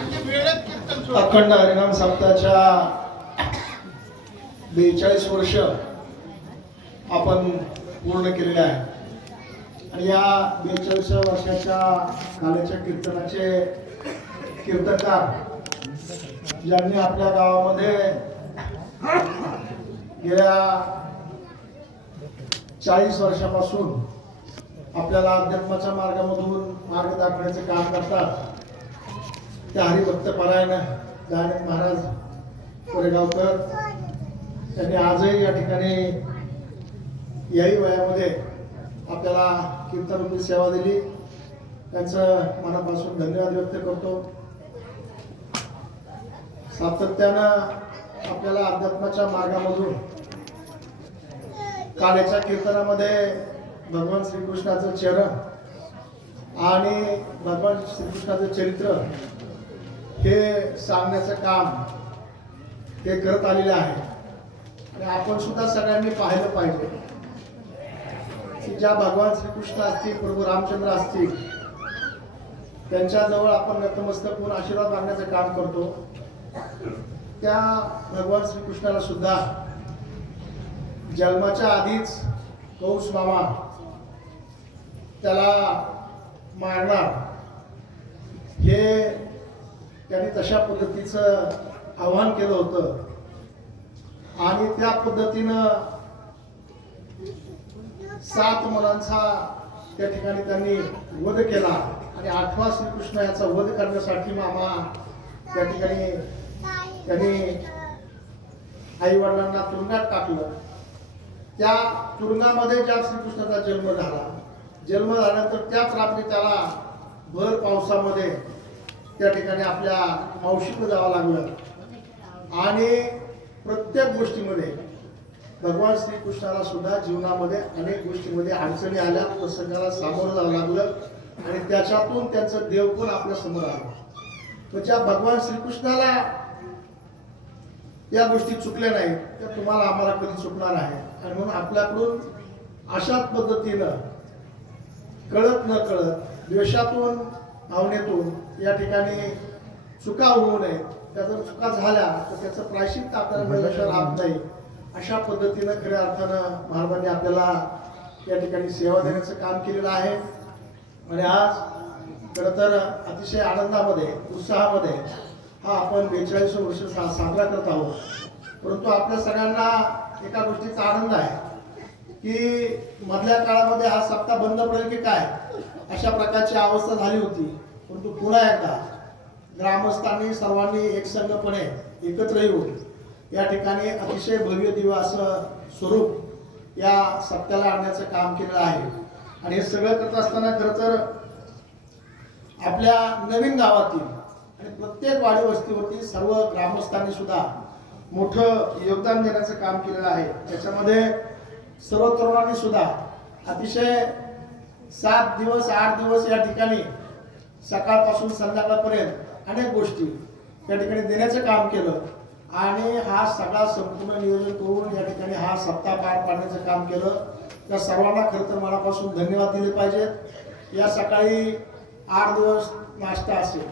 अखंड हरिनाम सप्ताहाच्या 42 वर्ष आपण पूर्ण केलेले आहे आणि या 42 वर्षाच्या काळाच्या कीर्तनाचे कीर्तनकार ज्यांनी आपल्या गावामध्ये गेल्या 40 वर्षापासून आपल्याला अध्यात्माच्या मार्गामधून मार्ग दाखवण्याचे काम करतात त्या हरिभक्त परायण गजानन महाराज कोरेगावकर त्यांनी आजही या ठिकाणी याही वयामध्ये आपल्याला कीर्तनरूपी सेवा दिली, त्यांचं मनापासून धन्यवाद व्यक्त करतो। सातत्यानं आपल्याला अध्यात्माच्या मार्गामधून काळाच्या कीर्तनामध्ये भगवान श्रीकृष्णाचं चरण आणि भगवान श्रीकृष्णाचं चरित्र हे सांगण्याचं काम ते करत आलेले आहे आणि आपण सुद्धा सगळ्यांनी पाहिलं पाहिजे की ज्या भगवान श्रीकृष्ण असतील, प्रभू रामचंद्र असतील, त्यांच्याजवळ आपण नतमस्तक होऊन आशीर्वाद मागण्याचं काम करतो। त्या भगवान श्रीकृष्णाला सुद्धा जन्माच्या आधीच कंस मामा त्याला मारणार हे त्यांनी तशा पद्धतीचं आव्हान केलं होतं आणि त्या पद्धतीनं 7 मुलांचा त्या ठिकाणी त्यांनी वध केला आणि 8वा श्रीकृष्ण याचा वध करण्यासाठी मामा त्या ठिकाणी त्यांनी आई वडिलांना तुरुंगात टाकलं। त्या तुरुंगामध्ये ज्या श्रीकृष्णाचा जन्म झाल्यानंतर त्याच रात्री त्याला भर पावसामध्ये त्या ठिकाणी आपल्या मावशीकडे जावं लागलं आणि प्रत्येक गोष्टीमध्ये भगवान श्रीकृष्णाला सुद्धा जीवनामध्ये अनेक गोष्टीमध्ये अडचणी आल्या, प्रसंगाला सामोरं जावं लागलं आणि त्याच्यातून त्यांचं देवपण आपल्या समोर आलं। म्हणजे भगवान श्रीकृष्णाला या गोष्टी चुकल्या नाहीत त्या तुम्हाला आम्हाला कधी चुकणार आहे आणि म्हणून आपल्याकडून अशाच पद्धतीनं कळत न कळत द्वेषातून भावनेतून या ठिकाणी चुका होऊ नये, त्या जर चुका झाल्या तर त्याचं प्रायश्चित्त आपल्याला मिळण्याशिवाय राहत नाही। अशा पद्धतीनं खऱ्या अर्थानं महाराजांनी आपल्याला या ठिकाणी सेवा देण्याचं काम केलेलं आहे आणि आज खरं तर अतिशय आनंदामध्ये उत्साहामध्ये हा आपण 42 वर्ष साजरा करत आहोत। परंतु आपल्या सगळ्यांना एका गोष्टीचा आनंद आहे की मधल्या काळामध्ये हा सप्ताह बंद पडेल की काय अशा प्रकारची अवस्था झाली होती, परंतु पुन्हा एकदा ग्रामस्थांनी सर्वांनी एकसंघपणे एकत्र येऊन या ठिकाणी अतिशय भव्य दिव्य असं स्वरूप या सप्त्याला आणण्याचं काम केलेलं आहे आणि हे सगळं करत असताना खरं तर आपल्या नवीन गावातील आणि प्रत्येक वाडी वस्तीवरती सर्व ग्रामस्थांनी सुद्धा मोठं योगदान देण्याचं काम केलेलं आहे। त्याच्यामध्ये सर्व तरुणांनी सुद्धा अतिशय 7 दिवस 8 दिवस या ठिकाणी सकाळपासून संध्याकाळपर्यंत अनेक गोष्टी या ठिकाणी देण्याचं काम केलं आणि हा सगळा संपूर्ण नियोजन करून या ठिकाणी हा सप्ताह पार पाडण्याचं काम केलं। त्या सर्वांना खरं तर मनापासून धन्यवाद दिले पाहिजेत। या सकाळी 8 दिवस नाश्ता असेल,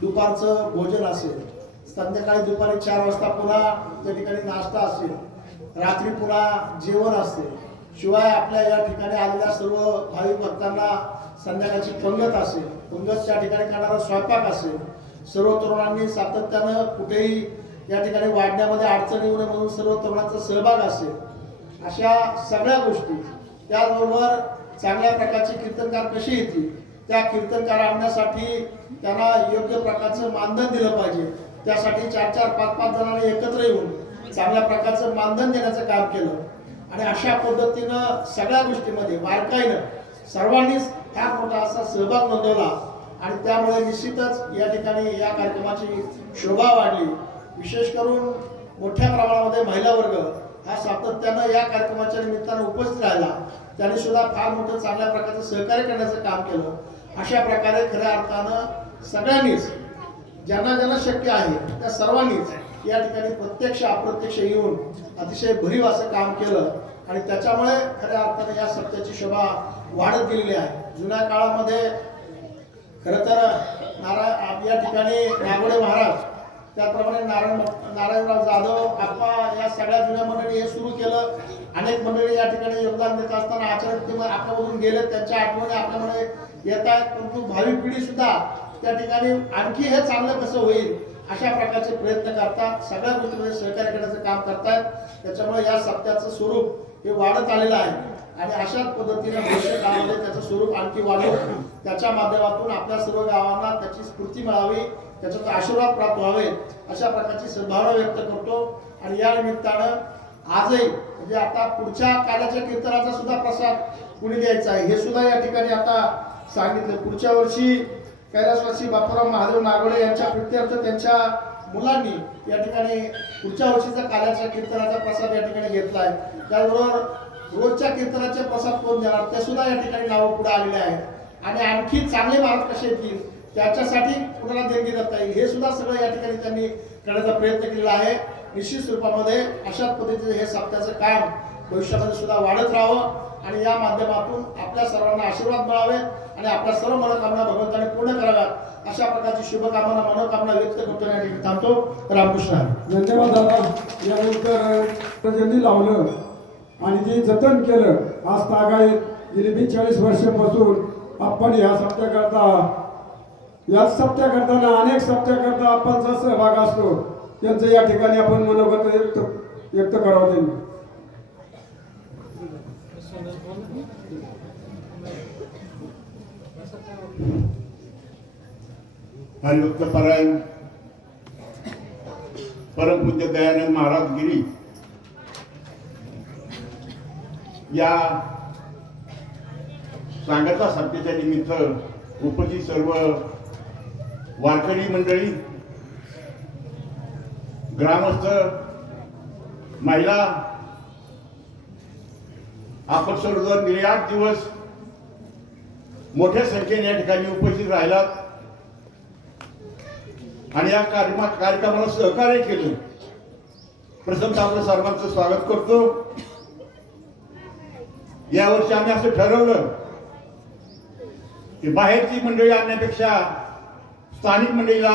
दुपारचं भोजन असेल, संध्याकाळी दुपारी 4 वाजता पुन्हा त्या ठिकाणी नाश्ता असेल, रात्री पुन्हा जेवण असेल, शिवाय आपल्या या ठिकाणी आलेल्या सर्व भाविक भक्तांना संध्याकाळची पंगत असेल, पंगतच्या ठिकाणी करणारा स्वयंपाक असेल, सर्व तरुणांनी सातत्यानं कुठेही या ठिकाणी वाढण्यामध्ये अडचण येऊ नये म्हणून सर्व तरुणांचा सहभाग असेल, अशा सगळ्या गोष्टी। त्याचबरोबर चांगल्या प्रकारचे कीर्तनकार कसे येतील त्या कीर्तनकार आणण्यासाठी त्यांना योग्य प्रकारचं मानधन दिलं पाहिजे, त्यासाठी 4-4, 5-5 जणांनी एकत्र येऊन चांगल्या प्रकारचं मानधन देण्याचं काम केलं आणि अशा पद्धतीनं सगळ्या गोष्टीमध्ये बारकाईनं सर्वांनीच फार मोठा असा सहभाग नोंदवला आणि त्यामुळे निश्चितच या ठिकाणी या कार्यक्रमाची शोभा वाढली। विशेष करून मोठ्या प्रमाणामध्ये महिला वर्ग हा सातत्यानं या कार्यक्रमाच्या निमित्तानं उपस्थित राहिला, त्यांनी सुद्धा फार मोठं चांगल्या प्रकारचं सहकार्य करण्याचं काम केलं। अशा प्रकारे खऱ्या अर्थानं सगळ्यांनीच ज्यांना ज्यांना शक्य आहे त्या सर्वांनीच या ठिकाणी प्रत्यक्ष अप्रत्यक्ष येऊन अतिशय भरीव असं काम केलं आणि त्याच्यामुळे खऱ्या अर्थाने या सप्त्याची शोभा वाढत गेलेली आहे। जुन्या काळामध्ये खरं तर या ठिकाणी नागोडे महाराज, त्याचप्रमाणे नारायणराव जाधव आप्पा, या सगळ्या जुन्या मंडळी हे सुरू केलं. अनेक मंडळी या ठिकाणी योगदान देत असताना आचार्य आपल्यामधून गेले, त्यांच्या आठवणी आपल्यामध्ये येत आहेत. परंतु भावी पिढी सुद्धा त्या ठिकाणी आणखी हे चांगलं कसं होईल अशा प्रकारचे प्रयत्न करतात, सगळ्या गोष्टींमध्ये सहकार्य करण्याचं काम करतात. त्याच्यामुळे या सप्त्याचं स्वरूप हे वाढत आलेलं आहे आणि अशाच पद्धतीने भविष्य काळामध्ये त्याचं स्वरूप आणखी वाढवून त्याच्या माध्यमातून आपल्या सर्व गावांना त्याची स्फूर्ती मिळावी, त्याचा आशीर्वाद प्राप्त व्हावे अशा प्रकारची सद्भावना व्यक्त करतो. आणि या निमित्तानं आजही म्हणजे आता पुढच्या काल्याच्या कीर्तनाचा सुद्धा प्रसाद कुणी द्यायचा आहे हे सुद्धा या ठिकाणी आता सांगितलं. पुढच्या वर्षी कैलासवासी बापूराव महादेव नागोडे यांच्या प्रित्यर्थ त्यांच्या मुलांनी या ठिकाणी पुढच्या वर्षीचा काल्याच्या कीर्तनाचा प्रसाद या ठिकाणी घेतला आहे. त्याचबरोबर रोजच्या कीर्तनाचे प्रसाद कोण देणार ते सुद्धा या ठिकाणी नावं पुढे आलेले आहेत आणि आणखी चांगले महाराज कसे येतील त्याच्यासाठी कुणाला देणगी देता येईल हे सुद्धा सगळं या ठिकाणी त्यांनी करण्याचा प्रयत्न केलेला आहे. निश्चित स्वरूपामध्ये अशाच पद्धतीचं हे सप्त्याचं काम भविष्यामध्ये सुद्धा वाढत राहावं आणि या माध्यमातून आपल्या सर्वांना आशीर्वाद मिळावे आणि आपल्या सर्व मनोकामना भगवंताने पूर्ण कराव्यात अशा प्रकारची शुभकामना मनोकामना व्यक्त करतो आणि थांबतो. रामकृष्ण. धन्यवाद दादा. यानंतर ज्यांनी लावलं आणि जे जतन केलं आज तागायत गेली 40 वर्षापासून आपण या सप्त्याकरता याच सप्त्या करताना अनेक सप्त्या करता आपणचा सहभाग असतो त्यांचं या ठिकाणी आपण मनोगत व्यक्त करावं. त्यांनी हरिभक्त परायण परमपूज्य दयानंद महाराज गिरी या सांगता सप्त्याच्या निमित्त उपस्थित सर्व वारकरी मंडळी, ग्रामस्थ, महिला, आपण सर्वजण गेले 8 दिवस मोठ्या संख्येने या ठिकाणी उपस्थित राहिलात आणि या कार्यक्रमाला सहकार्य केलं. प्रथमतः आपलं सर्वांचं स्वागत करतो. यावर्षी आम्ही असं ठरवलं की बाहेरची मंडळी आणण्यापेक्षा स्थानिक मंडळीला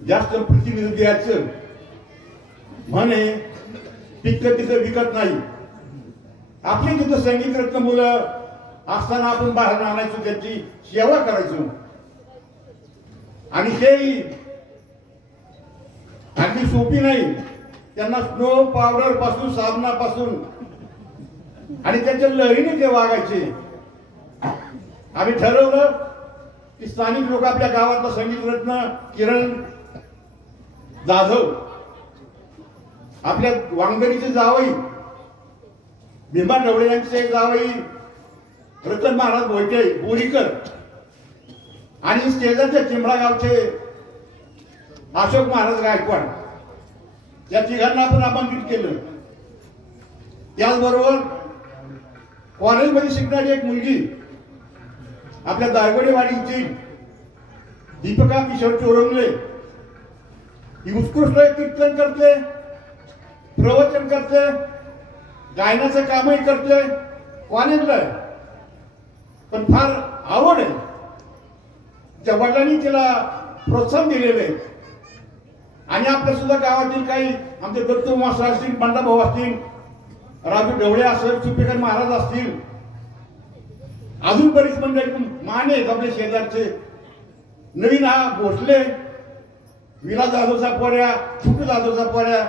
जास्त प्रतिनिधित्व द्यायचं. म्हणे पिकं तिथं विकत नाही. आपली तिथं संगीत रत्न मुलं असताना आपण बाहेर आणायचो, त्यांची सेवा करायचो आणि तेही अगदी सोपी नाही. त्यांना स्नो पावडर पासून, साबणापासून आणि त्याच्या लहरीने ते वागायचे. आम्ही ठरवलं की स्थानिक लोक आपल्या गावातला संगीत रत्न किरण जाधव, आपल्या वांगडीचे जावई भीमा ढवळे यांचे जावई रतन महाराज भोयटे बोरीकर आणि शेजारच्या चिंबळा गावचे अशोक महाराज गायकवाड या तिघांना आपण आमंत्रित केलं. त्याचबरोबर कॉलेजमध्ये शिकणारी एक मुलगी आपल्या दायगोडेवाडीची दीपिका किशोर चोरंगले, ही उत्कृष्ट कीर्तन करते, प्रवचन करते, गायनाचं कामही करते, कॉलेजला आहे, पण फार आवड आहे. त्या वडिलांनी तिला प्रोत्साहन दिलेलं आहे. आणि आपल्या सुद्धा गावातील काही आमचे दत्तू मास्टर असतील, बंडाभाऊ असतील, राजू ढवळे असेल, सुपेकर महाराज असतील, अजून बरीच मंडळी माने आपले शेजारचे, नवीन हा भोसले, विला जाधवचा पोऱ्या, छुटू जाधवचा पोऱ्या,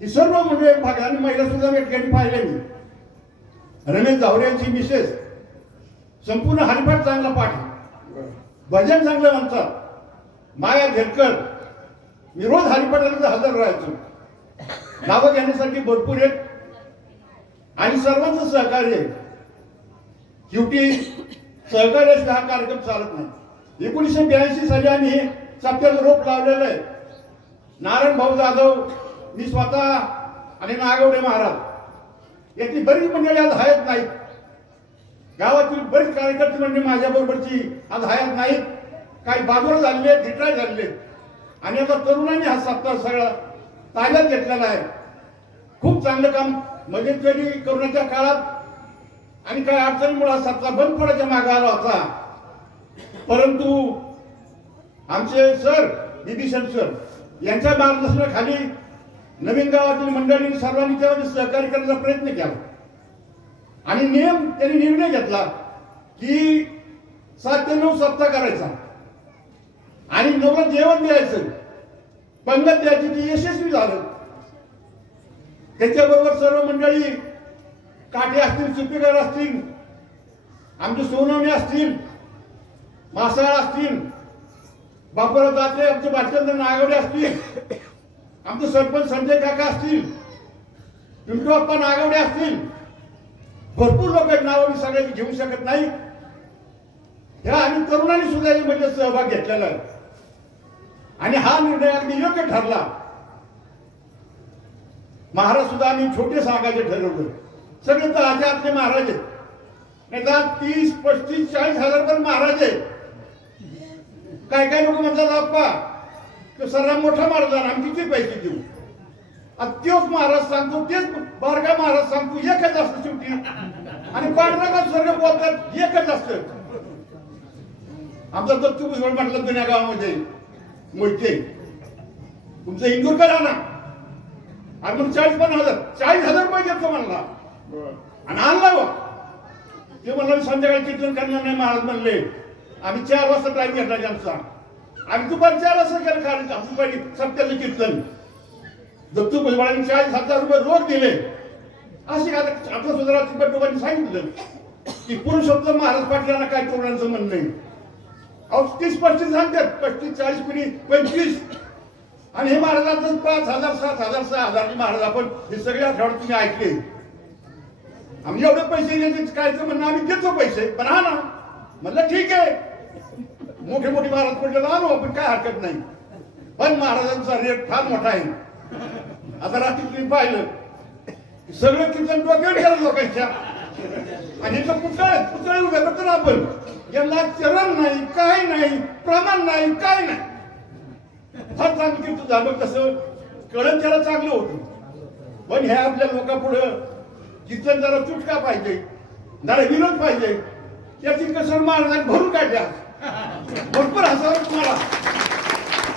ही सर्व मंडळी भाग आणि महिला सुद्धा या ठिकाणी पाहिले मी. रमेश जावरे यांची मिसेस संपूर्ण हरिपाठ चांगला पाठ, भजन चांगलं म्हणतात. माया झेटकर, मी रोज हरिपाठाला हजर राहायचो. नावं घेण्यासाठी भरपूर आहेत आणि सर्वांचं सहकार्य आहे. शेवटी सहकार्याशिवाय हा कार्यक्रम चालत नाही. 1982 साली आम्ही सप्त्याचं रोप लावलेलं आहे. नारायण भाऊ जाधव, मी स्वतः आणि नागवडे महाराज याची बरीच मंडळी आज हयात नाहीत. गावातील बरीच कार्यकर्ते मंडळी माझ्या बरोबरची आज हयात नाहीत. काही बाजूला झालेले, रिटायर झालेले आणि आता तरुणांनी हा सप्ताह सगळा ताब्यात घेतलेला आहे. खूप चांगलं काम मध्यंतरी कोरोनाच्या काळात आणि काही अडचणीमुळे हा सप्ताह बंद पडायच्या मागे आला होता. परंतु आमचे सर बिभीषण सर यांच्या मार्गदर्शनाखाली नवीन गावातील मंडळी सर्वांनी त्यामध्ये सहकार्य करण्याचा प्रयत्न केला आणि त्यांनी निर्णय घेतला की 7 ते 9 सप्ताह करायचा आणि 9ला जेवण द्यायचं, पंगत द्यायची, ती यशस्वी झालं. त्याच्याबरोबर सर्व मंडळी काटे असतील, सुपेकर असतील, आमचे सोनवणे असतील, मासाळ असतील, बापूराव दाते, आमचे भाषेंद्र नागवडे असतील, आमचे सरपंच संजय काका असतील, पिंटू अप्पा नागवडे असतील, भरपूर लोक आहेत. नावं मी सगळ्यांनी घेऊ शकत नाही. ह्या आणि तरुणांनी सुद्धा यामध्ये सहभाग घेतलेला आहे आणि हा निर्णय अगदी योग्य ठरला. महाराज सुद्धा आम्ही छोटे सांगायचे ठरवलं. सगळे तर आतले महाराज आहेत, नाही तर 30, 35, 40 हजार पण महाराज आहे. काय काय लोक म्हणतात आप्पा तो सर्वात मोठा महाराज आहे, आम्ही किती पैसे देऊ. तोच महाराज सांगतो, तेच बारका महाराज सांगतो, एकच असतं शेवटी. आणि पांढरा सर्व बोलतात एकच असतं. आमचा दत्तू भुजबळ म्हटलं जुन्या गावामध्ये मोहिते तुमचं इंदूरकर आणा आणि मग 40,000 रुपये देतो म्हणला आणि आणला बा. ते म्हणलं संध्याकाळी कीर्तन करणार नाही. महाराज म्हणले आम्ही 4 वाजता टाइम घेतला त्यांचा. आम्ही दुपारी 4 वाजता केलं खाली दुपारी सप्त्याचं कीर्तन. दत्तू भुजबळांनी 40,000 रुपये रोख दिले. असे का आपल्या सुधारा लोकांनी सांगितलं की पुरुषोत्तम महाराज पाटलांना काय तरुणांचं म्हणणं नाही. 30-35 सांगतात, 35-40 कुणी 25 आणि हे महाराजांचं 5,000, 7,000, 6,000 महाराज आपण हे सगळे आठवड्यात तुम्ही ऐकले. आम्ही एवढे पैसे द्यायचे काय म्हणणं, आम्ही देतो पैसे पण हा ना. म्हणलं ठीक आहे, मोठे मोठे महाराज पडले आणू आपण, काय हरकत नाही. पण महाराजांचा रेट फार मोठा आहे. आता रात्री तुम्ही पाहिलं सगळं कीर्तन डोक्यावर केलं लोकांच्या आणि पुतळे उभे करतो ना आपण. यांना चरण नाही, काय नाही, प्रमाण नाही, काय नाही. फार चांगलं कीर्तन झालं. कसं कळत त्याला चांगलं होतं. पण ह्या आपल्या लोकांपुढं कीर्तन जरा चुटका पाहिजे, जरा विरोध पाहिजे. त्याची कसर महाराजांनी भरून काढल्या. भरपूर हसावं तुम्हाला.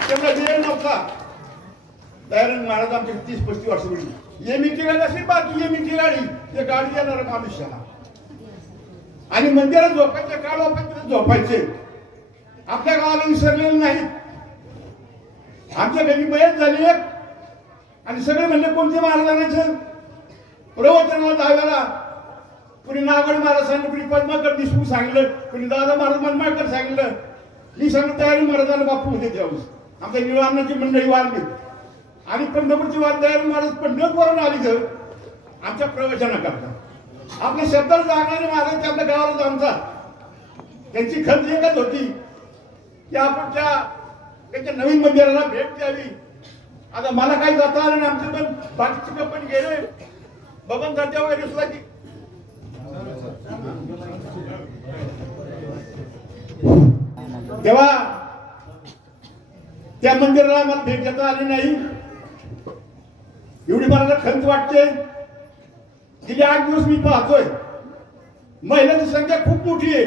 त्यांना वेळ नव्हता. दयानंद महाराज आमच्या 30-35 वर्षापूर्वी ये मिठी गाडी असेल, बाकी ये मिठी गाडी ते गाडी येणार मनुष्याला. आणि मंदिरात झोपायचे, काळोखात झोपायचे. आपल्या गावाला विसरलेले नाहीत. आमच्या घरी मयत झाली एक आणि सगळे म्हणले कोणते महाराज आणायचं. प्रवचनाला दहाव्याला कुणी नागवडे महाराज सांगितलं, कुणी पद्माकर देशमुख सांगितलं, कुणी दादा महाराज मनमाळकर सांगितलं. मी सांगितलं तयारी महाराजांना बापू होते त्यावेळेस. आमच्या निळांनाची मंडळी वाढली आणि पंढरपूरची वाद तयारी महाराज पंढरपूरवरून आली घर आमच्या प्रवचना करता. आपल्या शब्दाला जागणारे महाराज आपल्या गावाला जाणतात. त्यांची खंत एकच होती की आपण त्यांच्या नवीन मंदिराला भेट द्यावी. आता मला काही जाता आलं नाही. आमचे पण बाकीची कंपनी गेले बबन दात्या वगैरे सुद्धा की तेव्हा त्या मंदिराला आम्हाला भेट देता आली नाही. एवढी मला खंत वाटते. गेले 8 दिवस मी पाहतोय महिलांची संख्या खूप मोठी आहे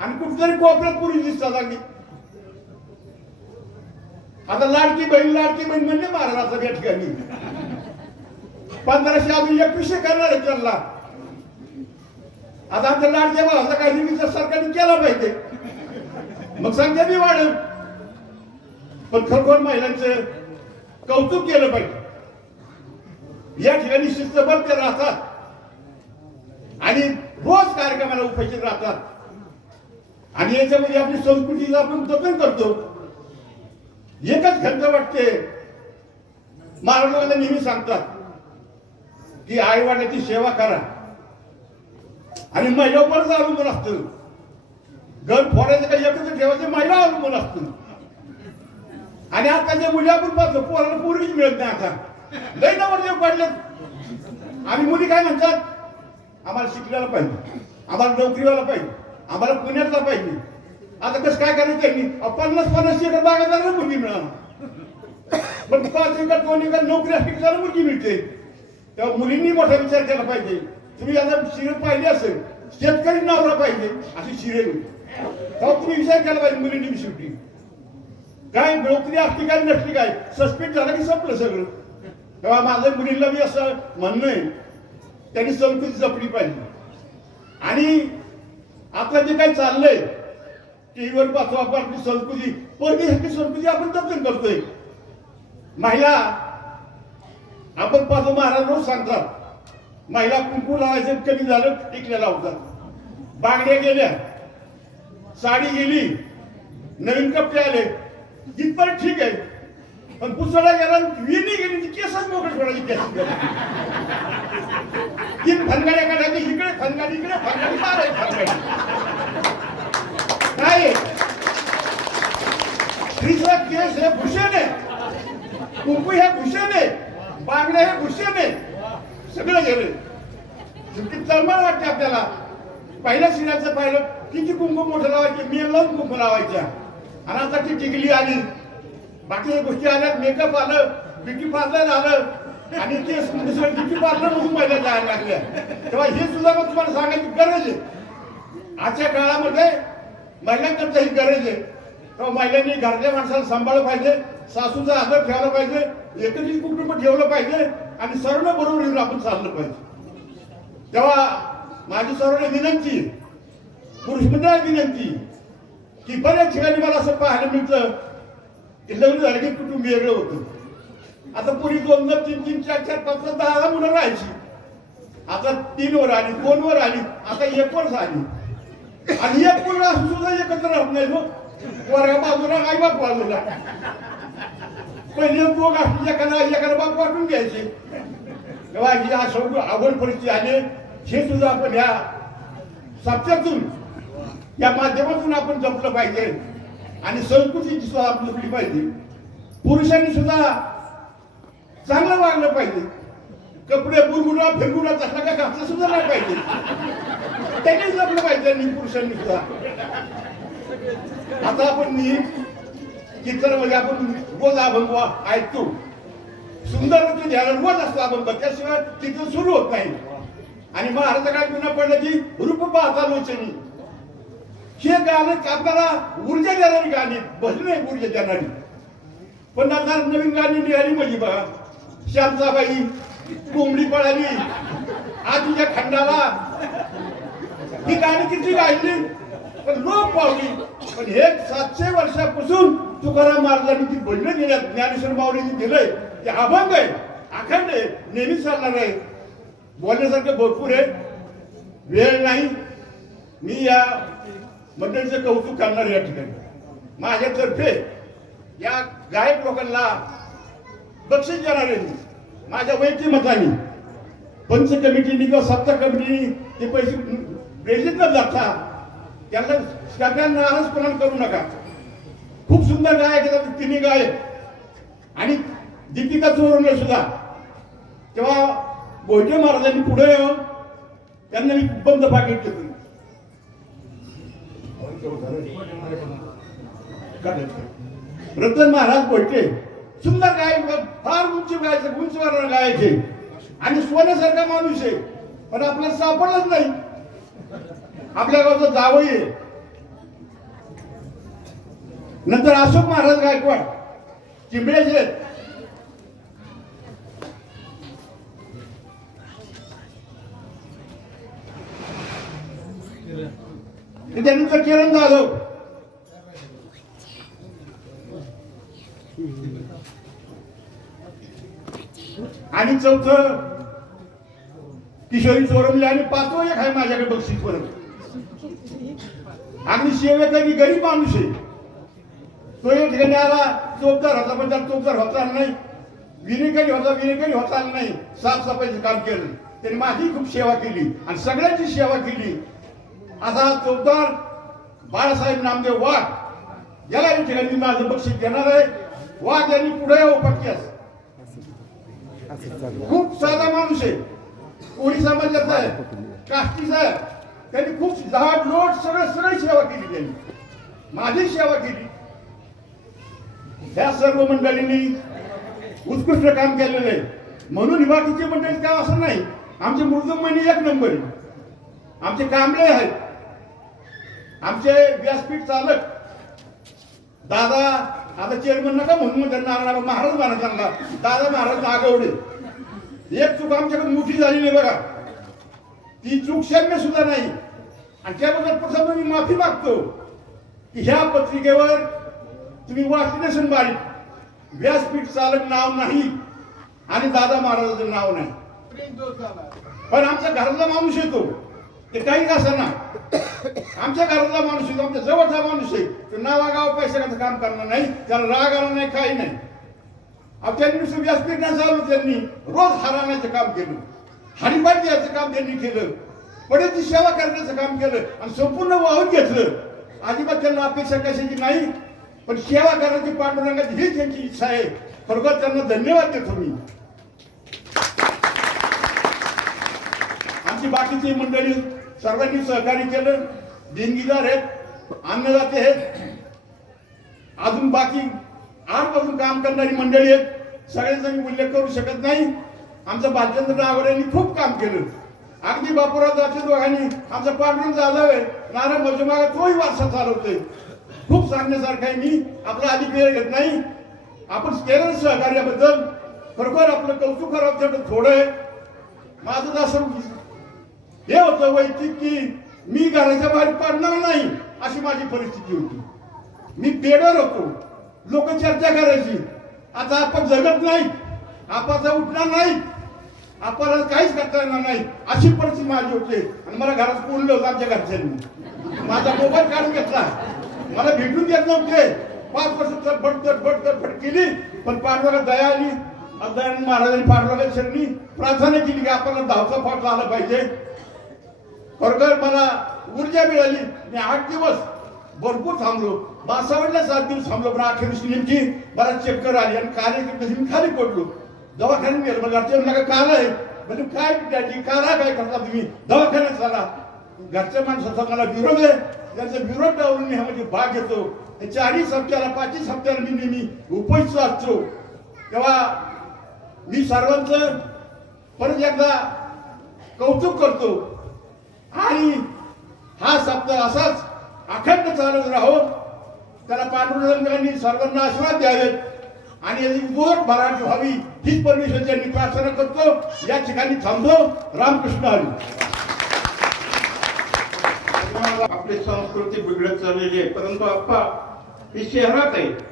आणि कुठेतरी कोपऱ्यात पुरी दिसतात. अगदी आता लाडकी बहीण म्हणले महाराजाचा या ठिकाणी 1500 अजून 2100 करणार आहे त्यांना. आता आमच्या लाडक्या भावाचा काही विचार सरकारने केला पाहिजे, मग संख्या बी वाढेल. पण खरोखर महिलांचं कौतुक केलं पाहिजे. या ठिकाणी शिस्तबद्ध राहतात आणि रोज कार्यक्रमाला उपस्थित राहतात आणि याच्यामध्ये आपली संस्कृतीला आपण जतन करतो. एकच खंत वाटते. महाराज नेहमी सांगतात की आई वडिलांची सेवा करा आणि महिलांवरच अवलंबून असतं. घर फोडायचं काही एकत्र ठेवायचं महिला अवलंबून असतं. आणि आताच्या मुली आपण पाहतो पोराला पोरगीच मिळत नाही. आता लई नवरदेव पडलेत आणि मुली काय म्हणतात, आम्हाला शिकलेला पाहिजे, आम्हाला नोकरीवाला पाहिजे, आम्हाला पुण्यातला पाहिजे. आता कसं काय करायचं त्यांनी 50-50 एकर बागायला मुलगी मिळाला. पण 5 एकर 2 एकर नोकरी असली त्याला मुलगी मिळते. तेव्हा मुलींनी मोठा विचार केला पाहिजे. तुम्ही आता सिरियल पाहिली असेल, शेतकरी नवरा पाहिजे अशी सिरियल होती. तेव्हा तुम्ही विचार केला पाहिजे मुलींनी शेवटी काय नोकरी असली काय नसली काय सस्पेंड झालं की संपलं सगळं. तेव्हा माझ्या मुलींना मी असं म्हणणं आहे त्यांनी संस्कृती जपली पाहिजे. आणि आता जे काही चाललंय टीव्हीवर पाहतो आपण आपली संस्कृती परदेशाची संस्कृती आपण जतन करतोय. महिला आपण पाहतो महाराज रोज सांगतात महिला कुंकू लावायचं कमी झालं टिकल्या लावतात. बांगड्या गेल्या साडी गेली नवीन कपडे आले जिथपर्यंत ठीक आहे. पण पुसडा गेला विणी गेली ती केसच मोकळ सोडायची केस तीन फनगाड्या काढायची इकडे फनगाडी इकडे फनगाडी मारायची फनगाडी काय स्त्रीचा केस हे भूषण आहे कुंकू हे भूषण आहे बांगड्या हे भूषण आहे सगळं गेलं. शेवटी तळमळ वाटते आपल्याला. पहिल्या सिन्याचं पाहिलं किती कुंकू मोठं लावायचे मेल लावून कुंकू लावायच्या आणि आता ती टिकली आली बाकीच्या गोष्टी आल्या मेकअप आलं ब्युटी पार्लर आलं आणि ते ब्युटी पार्लर मधून महिला जायला लागल्या. तेव्हा हे सुद्धा मग तुम्हाला सांगायची गरज आहे. आजच्या काळामध्ये महिलांकरता ही गरज आहे. तेव्हा महिलांनी घरातल्या माणसाला सांभाळलं पाहिजे सासूचा आदर ठेवला पाहिजे एकत्रित कुटुंब ठेवलं पाहिजे आणि सर्व बरोबर येऊन आपण चाललं पाहिजे. तेव्हा माझी सर्वांना विनंती पुरुष मंडळाला विनंती की बऱ्याच ठिकाणी मला असं पाहायला मिळतं की लग्न झालं की कुटुंब वेगळं होतं. आता पूर्वी 2 3 3 4 4 5 10 मुलं राहायची आता 3 वर आली 2 वर आली आता 1 वर आली आणि 1 मुलगा सुद्धा एकत्र राहत नाही. पोरगा बाजूला आई बाप बाजूला पहिले दोघ एखादा बाप वाटून घ्यायचे. तेव्हा ही अशा अवघड परिस्थिती आली. हे सुद्धा आपण या साप्त्यातून या माध्यमातून आपण जपलं पाहिजे आणि संस्कृतीची सुद्धा आपण जपली पाहिजे. पुरुषांनी सुद्धा चांगलं वागलं पाहिजे. कपडे बुरबुरा फिरगुरा तसला काय घातलं सुद्धा नाही पाहिजे. त्यांनी जपलं पाहिजे आणि पुरुषांनी सुद्धा. आता आपण चित्रामध्ये आपण रोज अभंग ऐकतो सुंदर ध्यान रोज असतो अभंग त्याशिवाय चित्र सुरू होत नाही. आणि महाराजा काय पुन्हा पडलं की रूप पाहता लोचनी हे गाणं आपल्याला ऊर्जा देणारी गाणी भजन आहे ऊर्जा देणारी. पण आता नवीन गाणी निघाली म्हणजे बघा शांताबाई कोंबडी पळाली आजीच्या खंडाला ही गाणी किती गायली पण लोक पावली. पण हे 700 वर्षापासून तुकाराम महाराजांनी ती भजनं दिल्यात ज्ञानेश्वर माऊलींनी दिलंय ते अभंग आहे अखंड आहे नेहमी चालणार आहे. बोलण्यासारखं भरपूर आहे वेळ नाही. मी या मंडळीचं कौतुक करणार या ठिकाणी माझ्यातर्फे या गायक लोकांना बक्षीस देणार आहे. माझ्या वैयक्तिक मताने पंच कमिटीने किंवा सप्ताह कमिटीने ते पैसे प्रेरित न जाता त्यांना सगळ्यांना नाराजपणा करू नका. खूप सुंदर गायक येतात तिन्ही गायक आणि दीपिका चोरवणे सुद्धा. तेव्हा गोयटे महाराजांनी पुढे येऊन त्यांना मी बंद पाकिट घेतलं. रतन महाराज गोयटे सुंदर गायक फार उंच गायचे उंचवर गायचे आणि सोन्यासारखा माणूस आहे पण आपल्याला सापडलंच नाही. आपल्या गावचं जावई आहे. नंतर अशोक महाराज गायकवाड चिंबळेचे त्यानंतर किरण जाधव आणि चौथं किशोरी चोरमले आणि 5वं एक आहे माझ्याकडे बक्षीस परत. अगदी सेवेकरी गरीब माणूस आहे तो या ठिकाणी आला चौकदार होता पण त्याला चौकदार होता नाही विनेकरी होता नाही साफसफाईचं काम केलं त्यांनी माझी खूप सेवा केली आणि सगळ्यांची सेवा केली. असा चौकदार बाळासाहेब नामदेव वाघ याला या ठिकाणी मी माझं बक्षीस देणार आहे. वाघ यांनी पुढे यावं पटक्यास. खूप साधा माणूस आहे कोळी समाजाचा आहे काष्टीचा आहे. त्यांनी खूप झाड लोट सगळं सेवा केली त्यांनी माझी सेवा केली. ह्या सर्व मंडळींनी उत्कृष्ट काम केलेलं आहे म्हणून बाकीचे मंडळी काम असं नाही. आमचे मृदुंगमणी 1 नंबर आहे. आमचे कांबळे आहेत आमचे व्यासपीठ चालक दादा, आता चेअरमन नका म्हणून त्यांना महाराज म्हणा, त्यांना दादा महाराज नागवडे. एक चूक आमच्याकडे मोठी झाली नाही बघा, ती चूक क्षम्य सुद्धा नाही. आणि त्याबद्दल प्रथम मी माफी मागतो की ह्या पत्रिकेवर तुम्ही वाचली नसेल बारीक, व्यासपीठ चालक नाव नाही आणि दादा महाराजांचं नाव नाही. पण आमच्या घरातला माणूस येतो, ते काही असं ना, आमच्या घरातला माणूस येतो, आमच्या जवळचा माणूस आहे, तो नावागाव पैशाचं काम करणार नाही, त्याला राग आला नाही, काही नाही. त्यांनी नुसतं व्यासपीठ नाही चालवलं, त्यांनी रोज हाराण्याचं काम केलं, हरिपाठ द्यायचं काम त्यांनी केलं, पडेची सेवा करण्याचं काम केलं आणि संपूर्ण वाहून घेतलं. अजिबात त्यांना अपेक्षा कशाची नाही, पण सेवा करण्याची पांडुरंगाची हीच त्यांची इच्छा आहे. खरोखर त्यांना धन्यवाद देतो मी. आमची बाकीची मंडळी सर्वांनी सहकार्य केलं, देणगीदार आहेत, अन्नदाते आहेत, अजून बाकी आजपासून काम करणारी मंडळी आहेत. सगळ्यांचा मी उल्लेख करू शकत नाही. आमचं भालचंद्र नागवडे यांनी खूप काम केलं. अगदी बापूराव जाते दोघांनी आमचा पांडुरंग जाधव आहे, नारायण मजुमागा, तोही वारसा चालवतोय. खूप सांगण्यासारखं आहे. मी आपला अधिक वेळ घेत नाही. आपण केलं सहकार्याबद्दल खरोखर आपलं कौतुक करावं तेवढं थोडं आहे. माझं असं हे होतं वैयक्तिक की मी घराच्या बाहेर पडणार नाही अशी माझी परिस्थिती होती. मी बेडवर होतो, लोक चर्चा करायची, आता आपण जगत नाही, आपण उठणार नाही, आपल्याला काहीच करता येणार नाही अशी परिस्थिती माझी होते. आणि मला घरात कोणलं होतं आमच्या घरच्यांनी, माझा मोबाईल काढून घेतला, मला भेटून देत नव्हते. 5 वर्ष फटफट केली, पण पांडुरंगाला दया आली. दयानंद महाराजांनी पांडुरंगाच्या शरणी प्रार्थना केली की आपल्याला धावचा पाठ झाला पाहिजे. खरोखर मला ऊर्जा मिळाली. मी 8 दिवस भरपूर थांबलो, बासावडला 7 दिवस थांबलो, पण अखेरीस नेमकी मला चक्कर आली आणि कार्यक्रम मी खाली पडलो. दवाखान्यात गेलो, मग घरच्या नका कार आहे, म्हणजे काय त्याची कारा काय करता तुम्ही, दवाखान्यात झाला. घरच्या माणसाचा मला विरोध आहे, त्यांचा विरोध डावून मी ह्यामध्ये भाग घेतो. 4 हप्त्याला 5 हप्त्याला मी नेहमी उपस्थित असतो. तेव्हा मी सर्वांचं परत एकदा कौतुक करतो आणि हा सप्ताह असाच अखंड चालत राहो. त्याला पांडुरंगांनी सर्वांना आशीर्वाद द्यावेत आणि याची जोर भराट व्हावी हीच परमेश्वराची प्रार्थना करतो. या ठिकाणी थांबतो. रामकृष्ण हरी. आपली संस्कृती बिघडत चाललेली आहे, परंतु आप्पा ही शहरात आहे.